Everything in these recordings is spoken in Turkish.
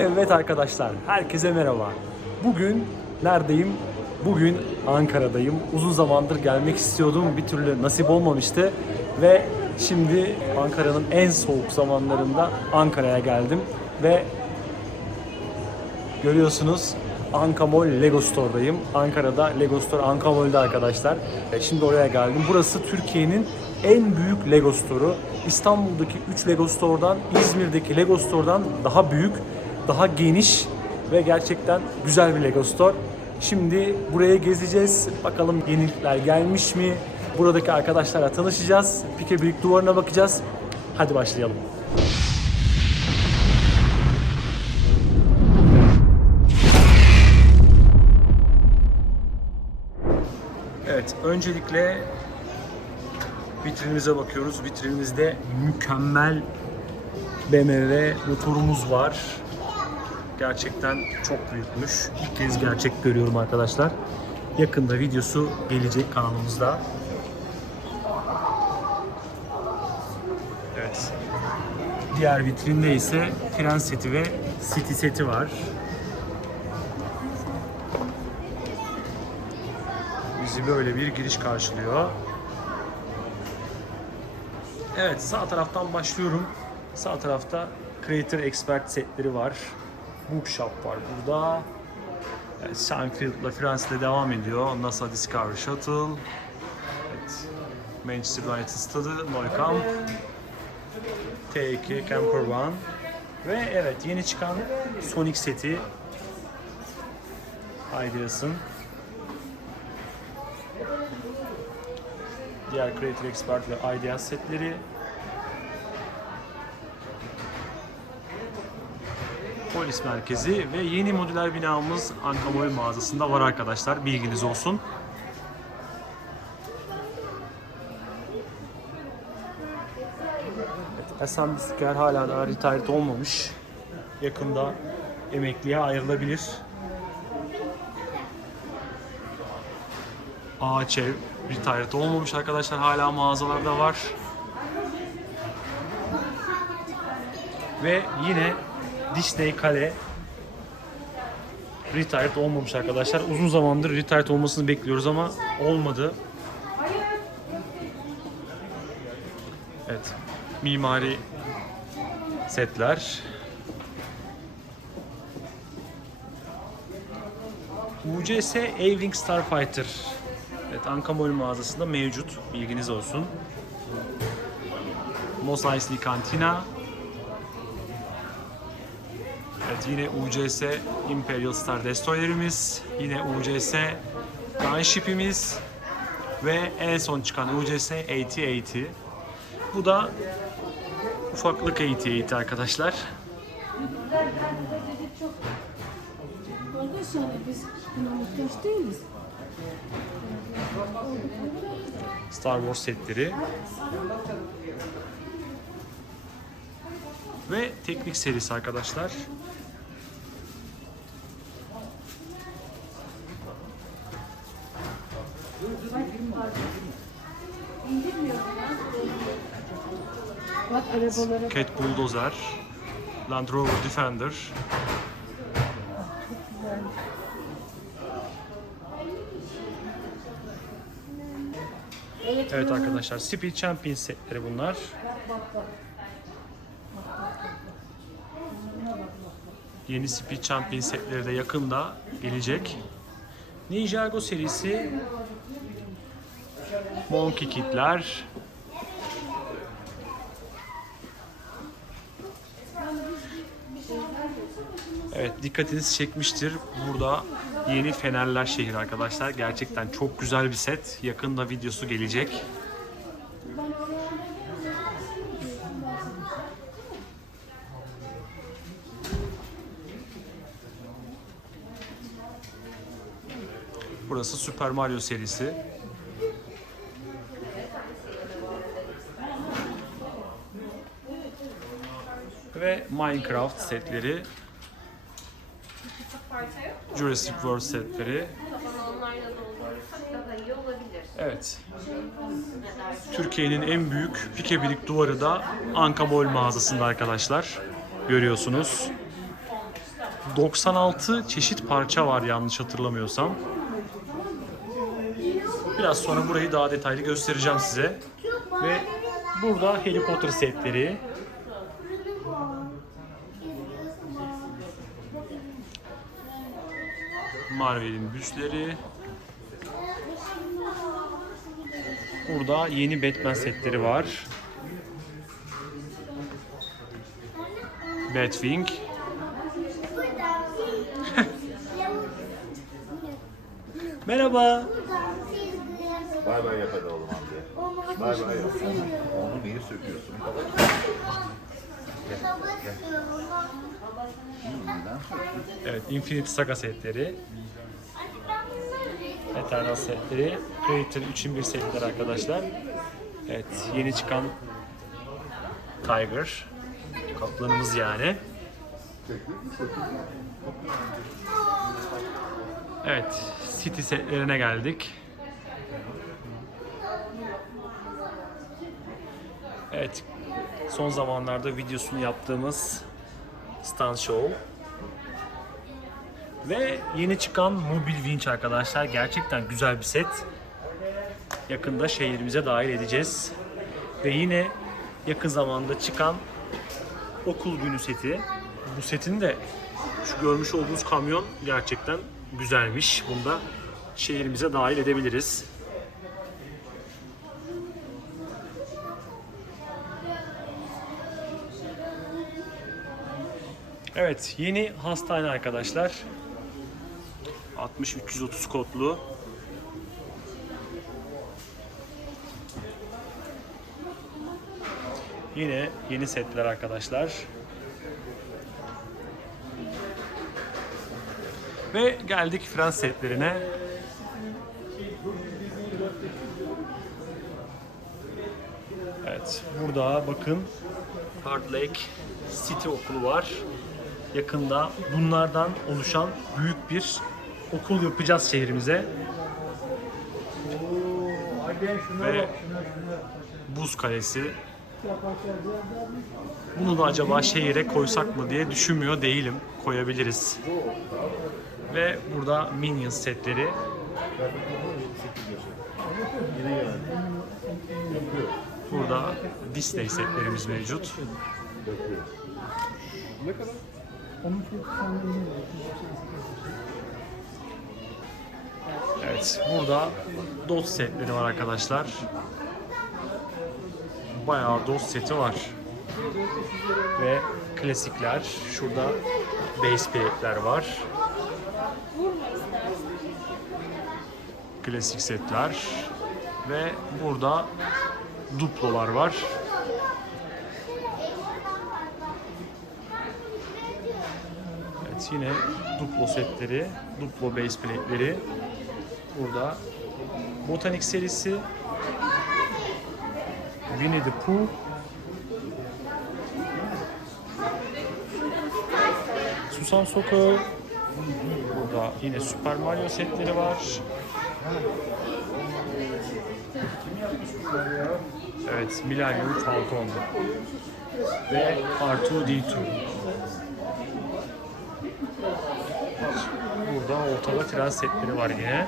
Evet arkadaşlar, herkese merhaba. Bugün neredeyim? Bugün Ankara'dayım. Uzun zamandır gelmek istiyordum, bir türlü nasip olmamıştı. Ve şimdi Ankara'nın en soğuk zamanlarında Ankara'ya geldim. Ve görüyorsunuz Ankamol Lego Store'dayım. Ankara'da Lego Store Ankamol'de arkadaşlar. E, Şimdi oraya geldim. Burası Türkiye'nin en büyük Lego Store'u. İstanbul'daki 3 Lego Store'dan, İzmir'deki Lego Store'dan daha büyük, daha geniş ve gerçekten güzel bir Lego Store. Şimdi buraya gezeceğiz. Bakalım yenilikler gelmiş mi? Buradaki arkadaşlarla tanışacağız. Pike Büyük duvarına bakacağız. Hadi başlayalım. Evet, öncelikle vitrinimize bakıyoruz. Vitrinimizde mükemmel BMW motorumuz var. Gerçekten çok büyükmüş. İlk kez gerçek görüyorum arkadaşlar. Yakında videosu gelecek kanalımızda. Evet. Diğer vitrinde ise fren seti ve city seti var. Bizi böyle bir giriş karşılıyor. Evet sağ taraftan başlıyorum. Sağ tarafta Creator Expert setleri var. Bookshop var burada. Evet, Seinfeld'la Fransa'da devam ediyor. Ondan sonra Discovery Shuttle. Evet. Manchester United Stadı, Nou Camp. T2 Camper One. Ve evet yeni çıkan Sonic seti. Ideas'ın. Diğer Creator Expert ve Ideas setleri. Polis merkezi ve yeni modüler binamız Ankamol mağazasında var arkadaşlar. Bilginiz olsun. Evet, Hasan Bisker hala daha retired olmamış. Yakında emekliye ayrılabilir. Ağaç ev retired olmamış arkadaşlar. Hala mağazalarda var. Ve yine Disney Kale retired olmamış arkadaşlar. Uzun zamandır retired olmasını bekliyoruz ama olmadı. Evet. Mimari setler. UCS A-Wing Starfighter. Evet, Ankamol mağazasında mevcut. Bilginiz olsun. Mos Eisley Cantina. Evet yine UCS Imperial Star Destroyer'imiz. Yine UCS Gunship'imiz. Ve en son çıkan UCS AT-AT. Bu da ufaklık AT-AT arkadaşlar. Kardeş yani biz buna muhtaç değiliz. Star Wars setleri. Ve teknik serisi arkadaşlar. Arabalara Cat Bulldozer, Land Rover Defender. Evet arkadaşlar, Speed Champion setleri bunlar. Yeni Speed Champion setleri de yakında gelecek. Ninjago serisi Monkey Kit'ler, Evet dikkatinizi çekmiştir. Burada yeni Fenerler şehir arkadaşlar. Gerçekten çok güzel bir set. Yakında videosu gelecek. Burası Super Mario serisi. Ve Minecraft setleri. Jurassic World setleri. Evet. Türkiye'nin en büyük pike birik duvarı da Ankamol mağazasında arkadaşlar. Görüyorsunuz. 96 çeşit parça var yanlış hatırlamıyorsam. Biraz sonra burayı daha detaylı göstereceğim size. Ve burada Harry Potter setleri. Marvel'in büstleri. Burada yeni Batman setleri var. Batwing. Merhaba. Bay bay yap hadi oğlum amca. Bay bay yap. Onu niye söküyorsun? Evet, Infinity Saga setleri. Eternal setleri. Creator 3'ün bir setleri arkadaşlar. Evet, yeni çıkan Tiger. Kaplanımız yani. Evet, City setlerine geldik. Evet, son zamanlarda videosunu yaptığımız Stand Show. Ve yeni çıkan mobil vinç arkadaşlar. Gerçekten güzel bir set. Yakında şehrimize dahil edeceğiz. Ve yine yakın zamanda çıkan okul günü seti. Bu setin de şu görmüş olduğunuz kamyon gerçekten güzelmiş. Bunu da şehrimize dahil edebiliriz. Evet, yeni hastane arkadaşlar. 60-330 kodlu. Yine yeni setler arkadaşlar. Ve geldik Frans setlerine. Evet, burada bakın Hard Lake City okulu var. Yakında bunlardan oluşan büyük bir okul yapacağız şehrimize. Ve Buz Kalesi. Bunu da acaba şehire koysak mı diye düşünmüyor değilim. Koyabiliriz. Ve burada Minions setleri. Burada Disney setlerimiz mevcut. Evet, burada DOS setleri var arkadaşlar. Bayağı DOS seti var. Ve klasikler. Şurada base plate'ler var. Klasik setler. Ve burada duplolar var. Yine duplo setleri, duplo base plate'leri. Burada Botanik serisi Winnie the Pooh Susam Sokağı Burada yine Super Mario setleri var. Evet, Millennium Falcon ve R2-D2. Burada ortada tren setleri var yine.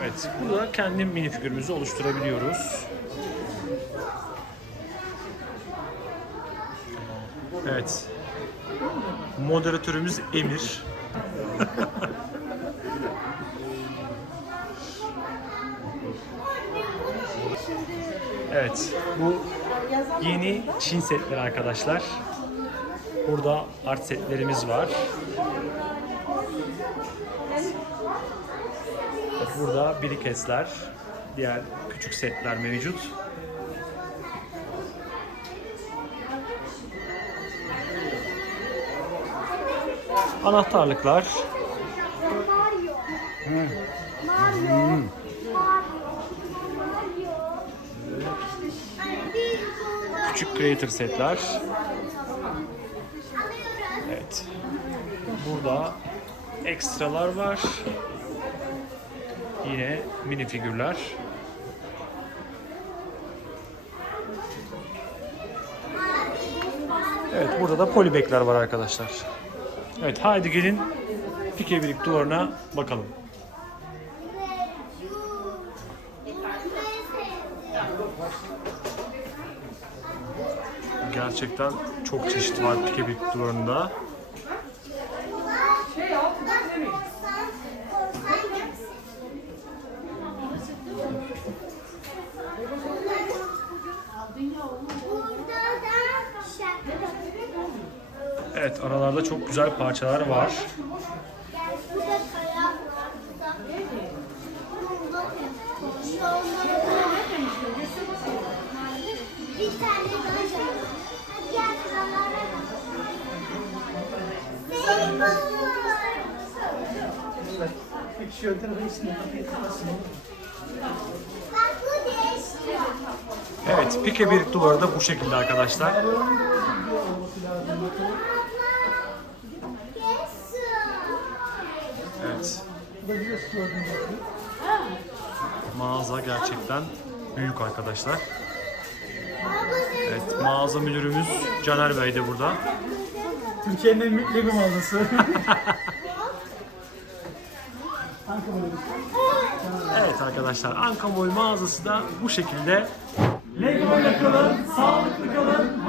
Evet, burada kendi minifigürümüzü oluşturabiliyoruz. Evet. Moderatörümüz Emir. evet, bu yeni Çin setleri arkadaşlar. Burada art setlerimiz var. Burada birikesler, diğer küçük setler mevcut. Anahtarlıklar. küçük creator setler. Evet. Burada ekstralar var. Yine mini figürler. Evet burada da polibekler var arkadaşlar. Evet haydi gelin Pikebirik duvarına bakalım. Gerçekten çok çeşit var pike birik duvarında. Evet aralarda çok güzel parçalar var. Evet pike birik duvarı da bu şekilde arkadaşlar. Evet. Mağaza gerçekten büyük arkadaşlar. Evet mağaza müdürümüz Caner Bey de burada. Türkiye'nin en büyük Lego mağazası. Evet arkadaşlar Ankamol mağazası da bu şekilde. Lego ile kalın, sağlıklı kalın.